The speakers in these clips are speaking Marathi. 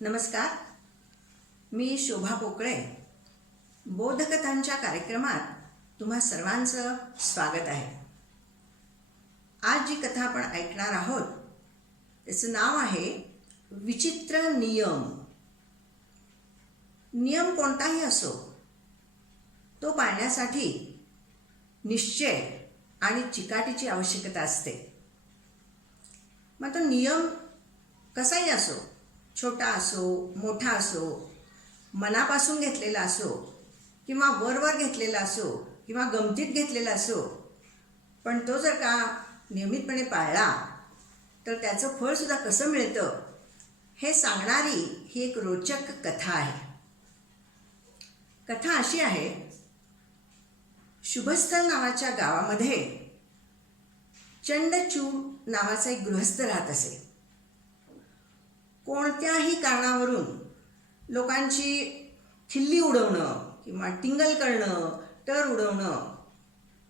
नमस्कार. मी शोभा पोकळे. बोधकथांच्या कार्यक्रमात तुम्हा सर्वांचं स्वागत आहे. आज जी कथा आपण ऐकणार आहोत त्याचं नाव आहे विचित्र नियम. नियम कोणताही असो तो पाळण्यासाठी निश्चय आणि चिकाटीची आवश्यकता असते. मग तो नियम कसाही असो छोटा असो मोठा असो मनापासून घेतलेला असो किंवा वरवर घेतलेला असो किंवा गमतीत घेतलेला असो पण तो जर का नियमितपणे पाळला तर त्याचं फळसुद्धा कसं मिळतं हे सांगणारी ही एक रोचक कथा आहे. कथा अशी आहे शुभस्थल नावाच्या गावामध्ये चंडचूड नावाचा एक गृहस्थ राहत असे. कोणत्याही कारणावरून लोकांची खिल्ली उडवणं किंवा टिंगल करणं टर उडवणं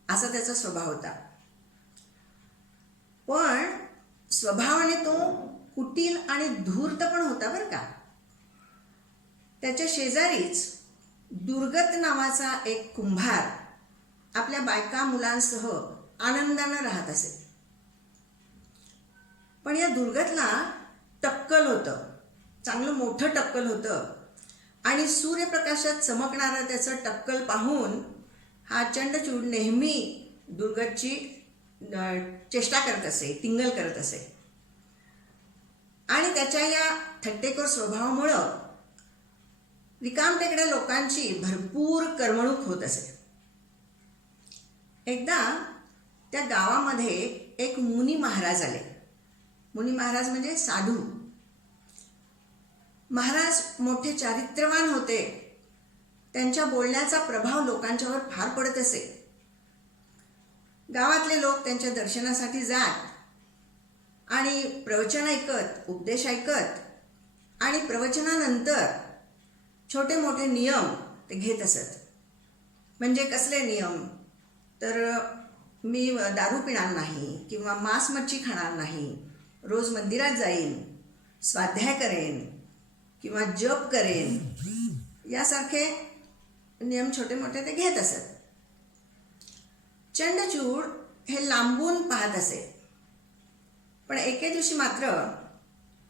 असा त्याचा स्वभाव होता. पण स्वभावाने तो कुटील आणि धूर्त पण होता बरं का. त्याच्या शेजारीच दुर्गत नावाचा एक कुंभार आपल्या बायका मुलांसह आनंदानं राहत असे. पण या दुर्गतला टक्कल होतं. चांगलं मोठं टक्कल होतं. आणि सूर्यप्रकाशात चमकणारं त्याचं टक्कल पाहून हा चंडचूड नेहमी दुर्गतची चेष्टा करत असे तिंगल करत असे. आणि त्याच्या या थट्टेखोर स्वभावामुळं रिकामटेकड्या लोकांची भरपूर करमणूक होत असे. एकदा त्या गावामध्ये एक मुनी महाराज आले. मुनी महाराज म्हणजे साधू. महाराज मोठे चारित्र्यवान होते. त्यांच्या बोलण्याचा प्रभाव लोकांच्यावर फार पडत असे. गावातले लोक त्यांच्या दर्शनासाठी जात आणि प्रवचन ऐकत उपदेश ऐकत आणि प्रवचनानंतर छोटे मोठे नियम ते घेत असत. म्हणजे कसले नियम? तर मी दारू पिणार नाही किंवा मांस मच्छी खाणार नाही. रोज मंदिरात जाईन स्वाध्याय करेन किंवा जप करेन यासारखे नियम छोटे मोठे ते घेत असत. चंडचूड हे लांबून पाहत असे. पण एके दिवशी मात्र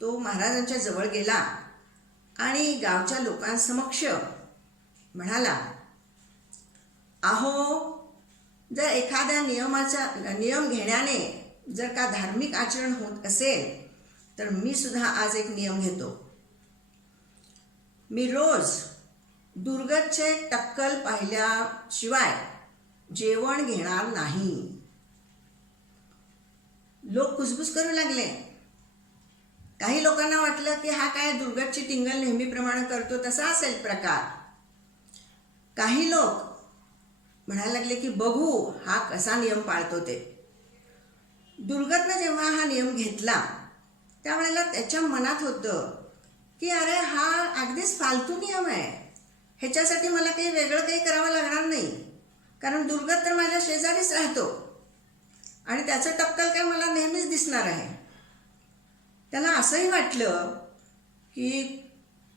तो महाराजांच्या जवळ गेला आणि गावच्या लोकांसमक्ष म्हणाला अहो जर एखाद्या नियमाचा नियम घेण्याने जर का धार्मिक आचरण होत असेल तर मी सुद्धा आज एक नियम घेतो. मी रोज दुर्गतचे टक्कल पाहिल्याशिवाय जेवण घेणार नाही. लोक कुजबुज करू लागले. काही लोकांना वाटलं की हा काय दुर्गतची टिंगल नेहमीप्रमाणे करतो तसा असेल प्रकार. काही लोक म्हणायला लागले की बघू हा कसा नियम पाळतो ते. दुर्गतनं जेव्हा हा नियम घेतला त्यावेळेला त्याच्या मनात होतं की अरे हा अगदीच फालतू नियम आहे. ह्याच्यासाठी मला काही वेगळं काही करावं लागणार नाही. कारण दुर्गत तर माझ्या शेजारीच राहतो. आणि त्याचं टक्कल काय मला नेहमीच दिसणार आहे. त्याला असंही वाटलं की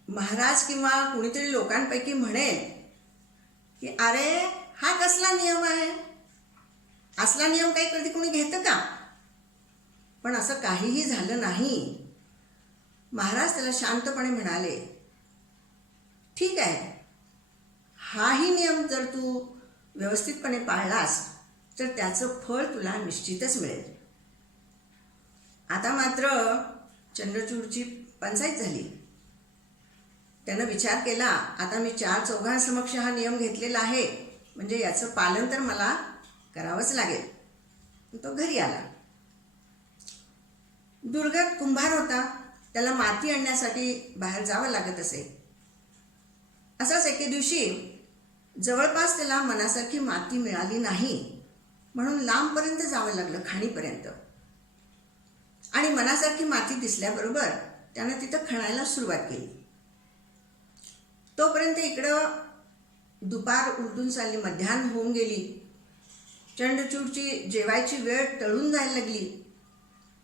महाराज किंवा कुणीतरी लोकांपैकी म्हणेल की अरे हा कसला नियम आहे? असला नियम काही कधी कोणी घेतं का? पण असं काहीही झालं नाही. महाराज त्याला शांतपणे म्हणाले ठीक आहे. हाही नियम जर तू व्यवस्थितपणे पाळलास तर त्याचं फळ तुला निश्चितच मिळेल. आता मात्र चंद्रचूडची पंचायत झाली. त्यानं विचार केला आता मी चार चौघांसमक्ष हा नियम घेतलेला आहे. म्हणजे याचं पालन तर मला करावंच लागेल. तो घरी आला. दुर्गत कुंभार होता त्याला माती आणण्यासाठी बाहेर जावं लागत असे. असाच एके दिवशी जवळपास त्याला मनासारखी माती मिळाली नाही म्हणून लांबपर्यंत जावं लागलं खाणीपर्यंत. आणि मनासारखी माती दिसल्याबरोबर त्यानं तिथं खणायला सुरुवात केली. तोपर्यंत इकडं दुपार उलटून चालली मध्यान्ह होऊन गेली. चंडचूडची जेवायची वेळ टळून जायला लागली.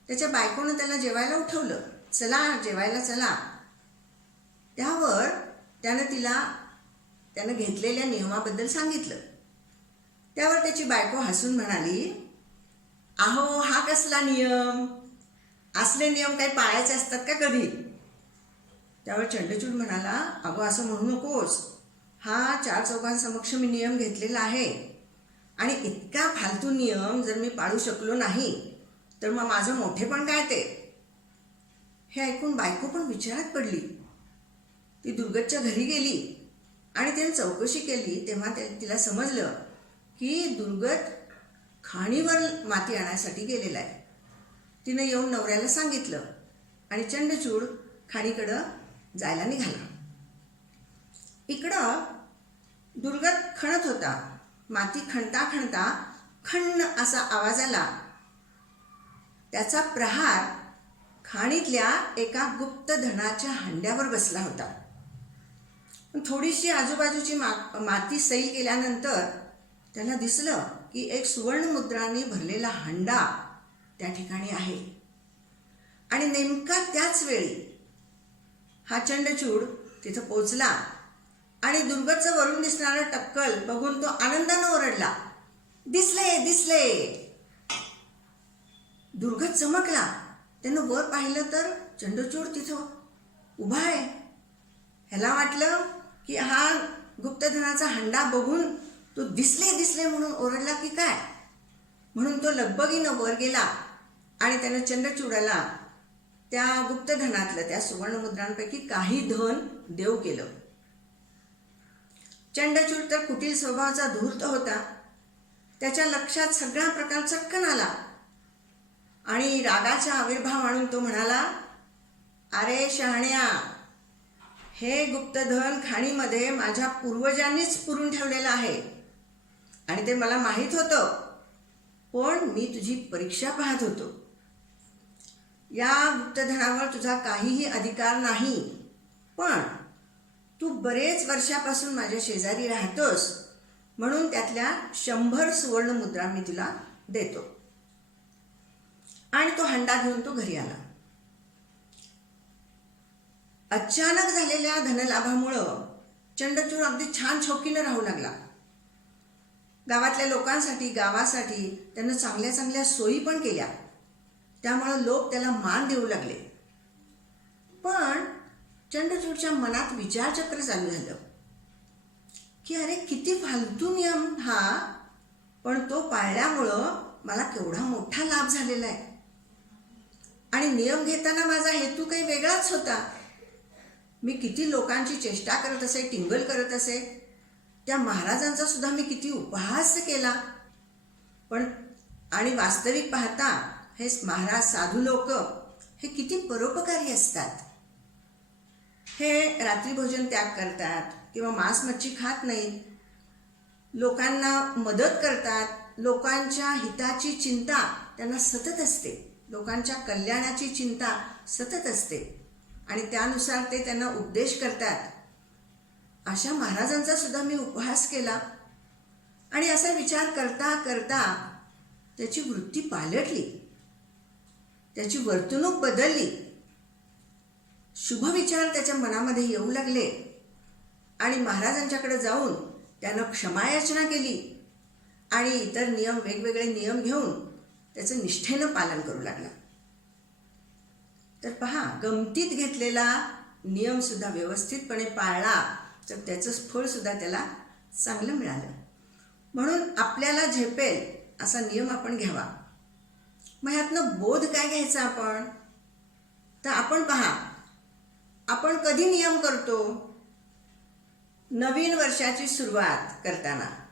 त्याच्या बायकोनं त्याला जेवायला उठवलं. चला जेवायला चला. त्यावर त्यानं तिला त्यानं घेतलेल्या नियमाबद्दल सांगितलं. त्यावर त्याची बायको हसून म्हणाली अहो हा कसला नियम? असले नियम काही पाळायचे असतात का कधी? त्यावर चंडचूड म्हणाला अगो असं म्हणू नकोस. हा चार चौघांसमक्ष मी नियम घेतलेला आहे. आणि इतका फालतू नियम जर मी पाळू शकलो नाही तर मग माझं मोठेपण काय ते? हे ऐकून बायको पण विचारात पडली. ती दुर्गतच्या घरी गेली आणि त्याने चौकशी केली तेव्हा ते तिला समजलं की दुर्गत खाणीवर माती आणण्यासाठी गेलेला आहे. तिनं येऊन नवऱ्याला सांगितलं आणि चंडचूड खाणीकडं जायला निघाला. इकडं दुर्गत खणत होता. माती खणता खणता खण असा आवाज आला. त्याचा प्रहार खाणीतल्या एका गुप्त धनाच्या हंड्यावर बसला होता. थोडीशी आजूबाजूची मा माती सैल केल्यानंतर त्याला दिसलं की एक सुवर्ण मुद्रांनी भरलेला हंडा त्या ठिकाणी आहे. आणि नेमका त्याच वेळी हा चंडचूड तिथं पोचला आणि दुर्गचं वरून दिसणारं टक्कल बघून तो आनंदानं ओरडला दिसले दिसले. दुर्गत चमकला. त्यानं वर पाहिलं तर चंडचूड तिथं उभा आहे. ह्याला वाटलं की हा गुप्तधनाचा हंडा बघून तो दिसले दिसले म्हणून ओरडला की काय? म्हणून तो लगबगीनं वर गेला आणि त्यानं चंद्रचूडाला त्या गुप्तधनातलं त्या सुवर्णमुद्रांपैकी काही धन देव केलं. चंडचूड तर कुटील स्वभावाचा धूर्त होता. त्याच्या लक्षात सगळा प्रकार चटकन आला. आणि रागाचा आविर्भाव आणून तो म्हणाला अरे शहाण्या हे गुप्तधन खाणीमध्ये माझ्या पूर्वजांनीच पुरून ठेवलेलं आहे आणि ते मला माहीत होतं पण मी तुझी परीक्षा पाहत होतो. या गुप्तधनावर तुझा काहीही अधिकार नाही पण तू बरेच वर्षापासून माझ्या शेजारी राहतोस म्हणून त्यातल्या शंभर सुवर्ण मुद्रा मी तुला देतो. आणि तो हंडा घेऊन तो घरी आला. अचानक झालेल्या धनलाभामुळं चंडचूर अगदी छान शौकीनं राहू लागला. गावातल्या लोकांसाठी गावासाठी त्यानं चांगल्या चांगल्या सोयी पण केल्या. त्यामुळं लोक त्याला मान देऊ लागले. पण चंडचूडच्या मनात विचारचक्र चालू झालं. की अरे किती फालतू नियम हा. पण तो पाळल्यामुळं मला केवढा मोठा लाभ झालेला आहे. आणि नियम घेताना माझा हेतू काही वेगळाच होता. मी किती लोकांची चेष्टा करत असे टिंगल करत असे त्या महाराजांचा सुद्धा मी किती उपहास केला. पण आणि वास्तविक पाहता हे महाराज साधू लोक हे किती परोपकारी असतात. हे रात्रीभोजन त्याग करतात किंवा मांस मच्छी खात नाही. लोकांना मदत करतात लोकांच्या हिताची चिंता त्यांना सतत असते. लोकांच्या कल्याणाची चिंता सतत असते आणि त्यानुसार ते त्यांना उपदेश करतात. अशा महाराजांचा सुद्धा मी उपहास केला. आणि असा विचार करता करता त्याची वृत्ती पालटली. त्याची वर्तणूक बदलली. शुभ विचार त्याच्या मनामध्ये येऊ लागले. आणि महाराजांच्याकडे जाऊन त्यानं क्षमायाचना केली. आणि इतर नियम वेगवेगळे नियम घेऊन त्याचं निष्ठेनं पालन करू लागला. तर पहा गमतीत घेतलेला नियमसुद्धा व्यवस्थितपणे पाळला तर त्याचं फळसुद्धा त्याला चांगलं मिळालं. म्हणून आपल्याला झेपेल असा नियम आपण घ्यावा. मग ह्यातनं बोध काय घ्यायचा आपण? तर आपण पहा आपण कधी नियम करतो? नवीन वर्षाची सुरुवात करताना.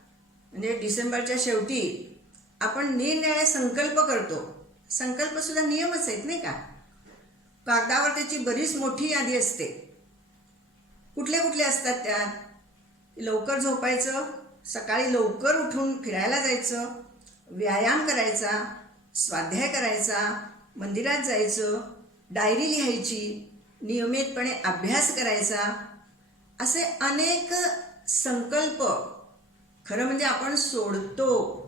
म्हणजे डिसेंबरच्या शेवटी आपण निरनिराळे संकल्प करतो. संकल्पसुद्धा नियमच आहेत नाही का? कागदावर त्याची बरीच मोठी यादी असते. कुठले कुठले असतात त्यात लवकर झोपायचं सकाळी लवकर उठून फिरायला जायचं व्यायाम करायचा स्वाध्याय करायचा मंदिरात जायचं डायरी लिहायची नियमितपणे अभ्यास करायचा असे अनेक संकल्प खरं म्हणजे आपण सोडतो.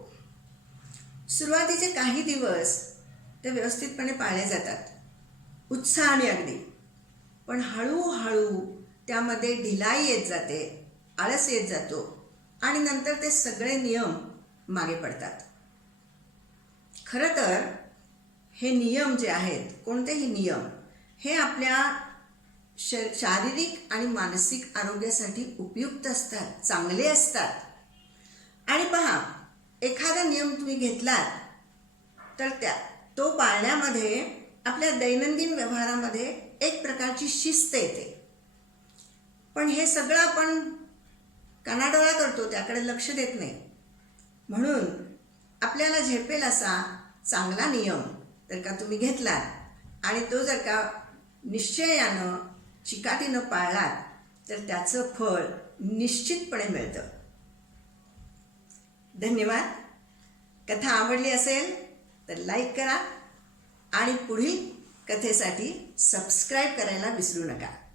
सुरुवातीचे काही दिवस ते व्यवस्थितपणे पाळले जातात. उत्साहाने अगदी. पण हळूहळू त्यामध्ये ढिलाई येत जाते आळस येत जातो आणि नंतर ते सगळे नियम मागे पडतात. खरं तर हे नियम जे आहेत कोणतेही नियम हे आपल्या श शारीरिक आणि मानसिक आरोग्यासाठी उपयुक्त असतात चांगले असतात. आणि पहा एखादा नियम तुम्ही घेतलात तर त्या तो पाळण्यामध्ये आपल्या दैनंदिन व्यवहारामध्ये एक प्रकारची शिस्त येते. पण हे सगळं आपण कानाडोळा करतो त्याकडे लक्ष देत नाही. म्हणून आपल्याला झेपेल असा चांगला नियम जर का तुम्ही घेतलात आणि तो जर का निश्चयानं चिकाटीनं पाळलात तर त्याचं फळ निश्चितपणे मिळतं. धन्यवाद. कथा आवडली असेल तर लाईक करा आणि पुढील कथेसाठी सबस्क्राईब करायला विसरू नका.